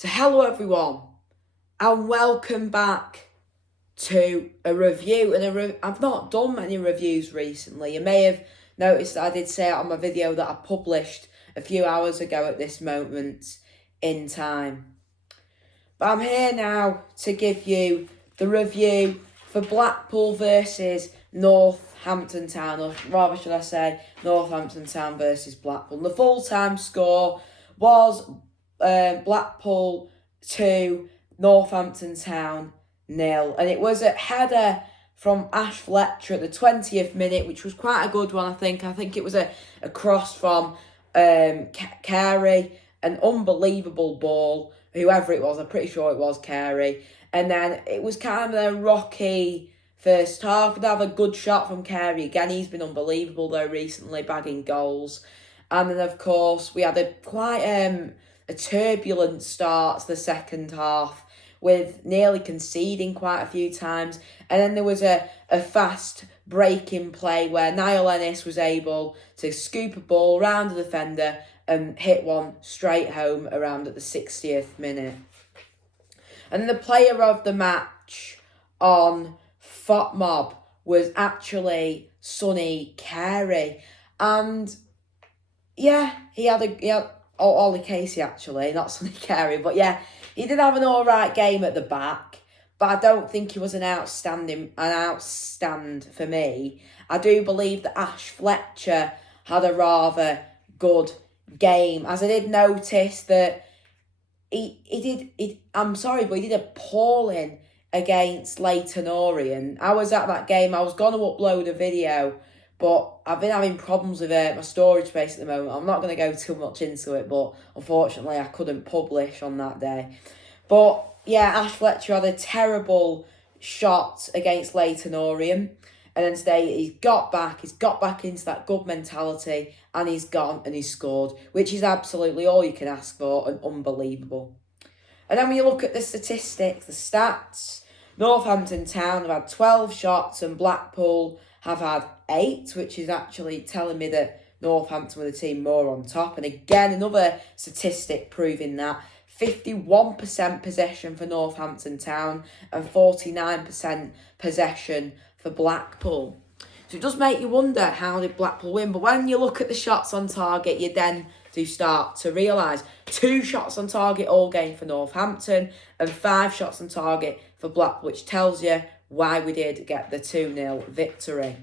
So hello everyone, and welcome back to a review. And I've not done many reviews recently. You may have noticed that I did say it on my video that I published a few hours ago at this moment in time. But I'm here now to give you the review for Blackpool versus Northampton Town, or rather should I say Northampton Town versus Blackpool. And the full-time score was Blackpool 2, Northampton Town 0. And it was a header from Ash Fletcher at the 20th minute, which was quite a good one, I think. I think it was a cross from Carey, an unbelievable ball, whoever it was, I'm pretty sure it was Carey. And then it was kind of a rocky first half. We'd have a good shot from Carey. Again, he's been unbelievable though recently, bagging goals. And then, of course, we had a quite a turbulent start to the second half, with nearly conceding quite a few times. And then there was a fast breaking play where Niall Ennis was able to scoop a ball round the defender and hit one straight home around at the 60th minute. And the player of the match on FOTMob was actually Sonny Carey. And yeah, he had Ollie Casey actually, not Sonny Carey, but yeah, he did have an alright game at the back, but I don't think he was an outstand for me. I do believe that Ash Fletcher had a rather good game, as I did notice that he did appalling against Leyton Orient. I was at that game. I was going to upload a video, but I've been having problems with my storage space at the moment. I'm not going to go too much into it, but unfortunately I couldn't publish on that day. But yeah, Ash Fletcher had a terrible shot against Leyton Orient. And then today he's got back into that good mentality, and he's gone and he's scored, which is absolutely all you can ask for and unbelievable. And then when you look at the statistics, the stats, Northampton Town have had 12 shots and Blackpool have had 8, which is actually telling me that Northampton were the team more on top. And again, another statistic proving that 51% possession for Northampton Town and 49% possession for Blackpool. So it does make you wonder, how did Blackpool win? But when you look at the shots on target, you then do start to realise 2 shots on target all game for Northampton and 5 shots on target for Blackpool, which tells you why we did get the 2-0 victory.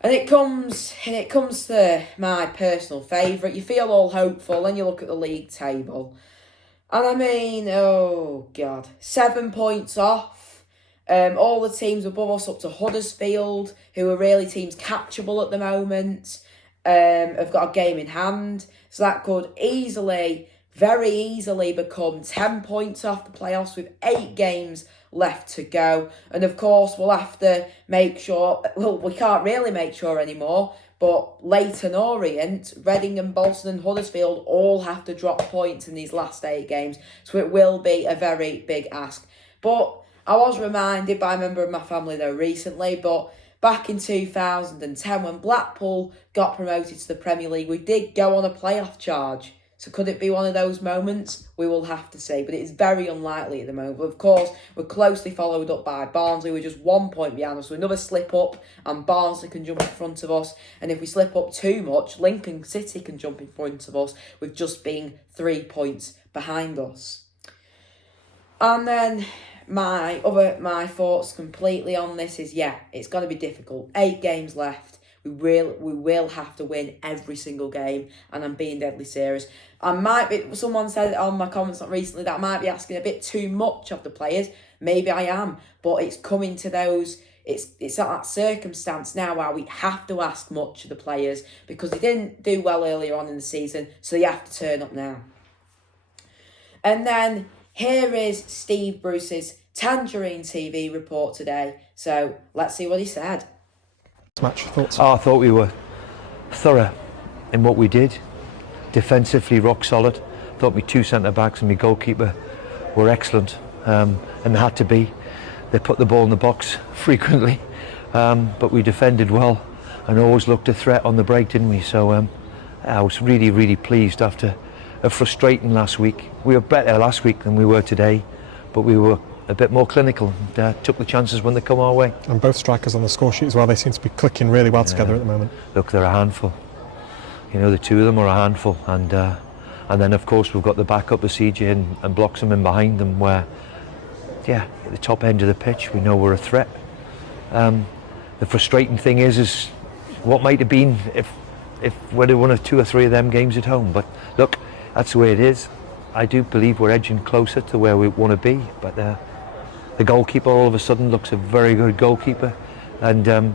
And it comes to my personal favourite. You feel all hopeful and you look at the league table. And I mean, oh God, 7 points off. All the teams above us up to Huddersfield, who are really teams catchable at the moment, have got a game in hand. So that could very easily become 10 points off the playoffs with 8 games left to go. And of course, we'll have to make sure, well, we can't really make sure anymore, but Leyton Orient, Reading and Bolton and Huddersfield all have to drop points in these last 8 games. So it will be a very big ask. But I was reminded by a member of my family though recently, but back in 2010 when Blackpool got promoted to the Premier League, we did go on a playoff charge. So could it be one of those moments? We will have to see, but it is very unlikely at the moment. But of course, we're closely followed up by Barnsley. We're just 1 point behind us. So another slip up and Barnsley can jump in front of us. And if we slip up too much, Lincoln City can jump in front of us with just being 3 points behind us. And then my thoughts completely on this is, yeah, it's going to be difficult. 8 games left. We will have to win every single game, and I'm being deadly serious. Someone said on my comments recently that I might be asking a bit too much of the players. Maybe I am, but it's coming to those. It's at that circumstance now where we have to ask much of the players because they didn't do well earlier on in the season, so they have to turn up now. And then here is Steve Bruce's Tangerine TV report today. So let's see what he said. Match thoughts? I thought we were thorough in what we did. Defensively rock solid. Thought my 2 centre-backs and my goalkeeper were excellent, and they had to be. They put the ball in the box frequently, but we defended well and always looked a threat on the break, didn't we? So I was really pleased after frustrating last week. We were better last week than we were today, but we were a bit more clinical and took the chances when they come our way. And both strikers on the score sheet as well, they seem to be clicking really well together at the moment. Look, they're a handful. You know, the two of them are a handful, and then of course we've got the backup of CJ and blocks them in behind them, where, yeah, at the top end of the pitch we know we're a threat. The frustrating thing is what might have been if we'd have won 2 or 3 of them games at home. But look, that's the way it is. I do believe we're edging closer to where we want to be, but the goalkeeper all of a sudden looks a very good goalkeeper, and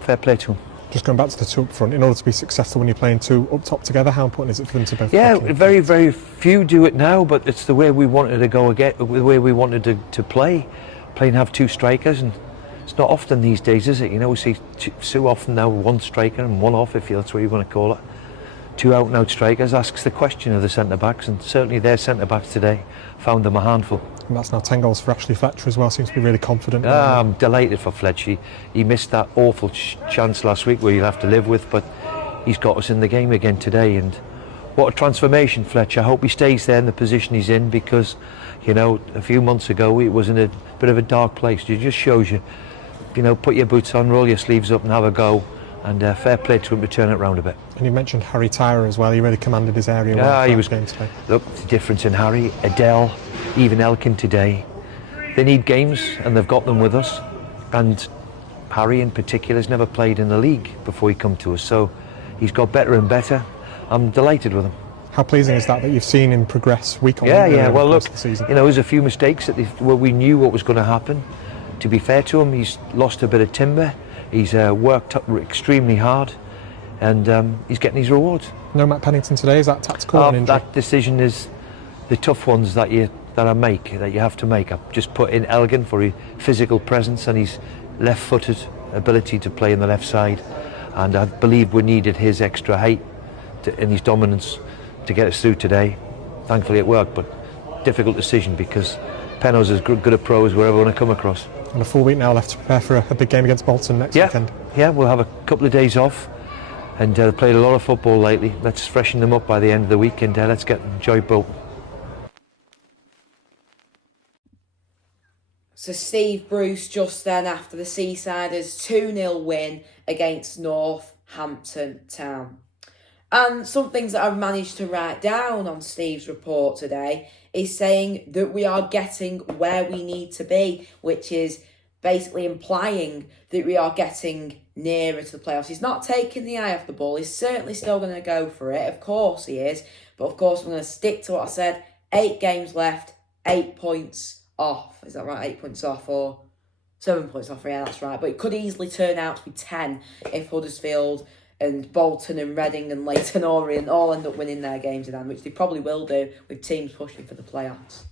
fair play to him. Just going back to the two up front, in order to be successful when you're playing two up top together, how important is it for them to both? Yeah, very, very few do it now, but it's the way we wanted to go again, the way we wanted to play and have 2 strikers, and it's not often these days, is it? You know, we see so often now 1 striker and 1 off, if that's what you want to call it. 2 out-and-out strikers asks the question of the centre-backs, and certainly their centre-backs today found them a handful. And that's now 10 goals for Ashley Fletcher as well, seems to be really confident. I'm delighted for Fletcher. He missed that awful chance last week where he'll have to live with, but he's got us in the game again today, and what a transformation, Fletcher. I hope he stays there in the position he's in, because, you know, a few months ago it was in a bit of a dark place. It just shows you, you know, put your boots on, roll your sleeves up and have a go, and fair play to him to turn it round a bit. And you mentioned Harry Tyrer as well, he really commanded his area well. He was game today. Look, the difference in Harry, Adele, even Elkin today, they need games and they've got them with us, and Harry in particular has never played in the league before he come to us, so he's got better and better. I'm delighted with him. How pleasing is that you've seen him progress week on week? Yeah, well look, the season? you know, there's a few mistakes where we knew what was going to happen. To be fair to him, he's lost a bit of timber, he's worked up extremely hard, and he's getting his rewards. No Matt Pennington today, is that tactical or an injury? That decision is the tough ones that you have to make. I've just put in Elgin for his physical presence and his left-footed ability to play in the left side, and I believe we needed his extra height and his dominance to get us through today. Thankfully it worked, but difficult decision because Penno's as good a pro as we're ever going to come across. And a full week now left to prepare for a big game against Bolton next weekend. Yeah, we'll have a couple of days off, and played a lot of football lately. Let's freshen them up by the end of the week, and let's enjoy Bolton. So Steve Bruce just then after the Seasiders 2-0 win against Northampton Town. And some things that I've managed to write down on Steve's report today is saying that we are getting where we need to be, which is basically implying that we are getting nearer to the playoffs. He's not taking the eye off the ball. He's certainly still going to go for it. Of course he is. But of course I'm going to stick to what I said. 8 games left, 8 points off. Is that right? 8 points off or 7 points off? Yeah, that's right. But it could easily turn out to be 10 if Huddersfield and Bolton and Reading and Leyton Orient all end up winning their games in hand, which they probably will do with teams pushing for the playoffs.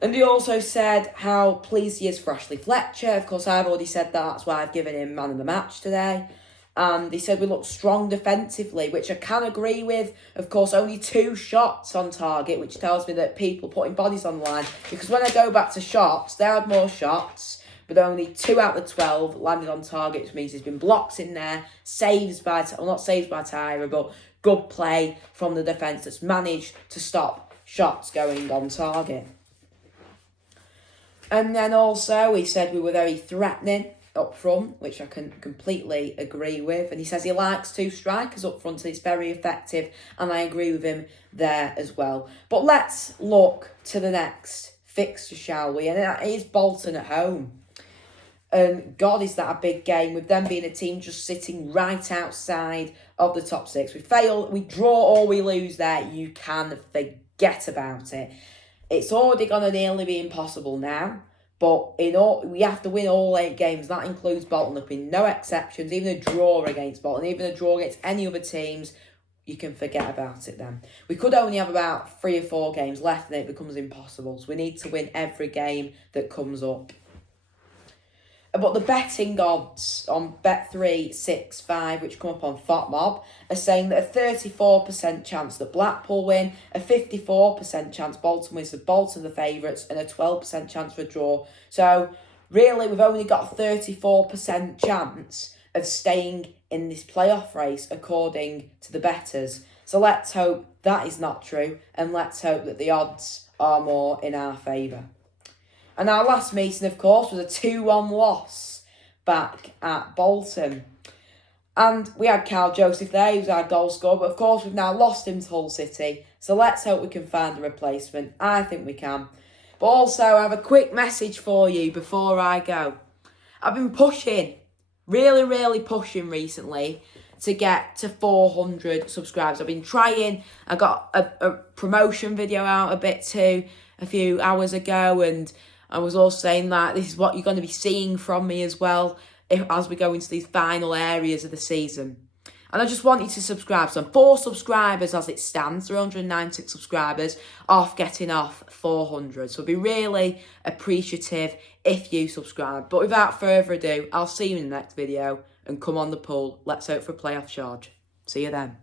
And he also said how pleased he is for Ashley Fletcher. Of course, I've already said that. That's why I've given him man of the match today. And he said we look strong defensively, which I can agree with. Of course, only 2 shots on target, which tells me that people are putting bodies on the line. Because when I go back to shots, they had more shots, but only 2 out of the 12 landed on target, which means there's been blocks in there, saves by, well, not saves by Tyra, but good play from the defence that's managed to stop shots going on target. And then also he said we were very threatening up front, which I can completely agree with. And he says he likes 2 strikers up front, and it's very effective, and I agree with him there as well. But let's look to the next fixture, shall we? And it is Bolton at home. And God, is that a big game, with them being a team just sitting right outside of the top 6. We draw or we lose there, you can forget about it. It's already going to nearly be impossible now. But we have to win all 8 games. That includes Bolton. There've been no exceptions. Even a draw against Bolton, even a draw against any other teams, you can forget about it then. We could only have about 3 or 4 games left and it becomes impossible. So we need to win every game that comes up. But the betting odds on Bet365, which come up on FOTMob, are saying that a 34% chance that Blackpool win, a 54% chance Bolton wins, with Bolton the favourites, and a 12% chance for a draw. So really, we've only got a 34% chance of staying in this playoff race, according to the betters. So let's hope that is not true, and let's hope that the odds are more in our favour. And our last meeting, of course, was a 2-1 loss back at Bolton. And we had Carl Joseph there, he was our goal scorer, but of course we've now lost him to Hull City. So let's hope we can find a replacement. I think we can. But also, I have a quick message for you before I go. I've been pushing, really pushing recently to get to 400 subscribers. I've been trying. I got a promotion video out a few hours ago, and I was also saying that this is what you're going to be seeing from me as well as we go into these final areas of the season. And I just want you to subscribe. So I'm 4 subscribers as it stands, 396 subscribers off getting off 400. So I'd be really appreciative if you subscribe. But without further ado, I'll see you in the next video. And come on the pool. Let's hope for a playoff charge. See you then.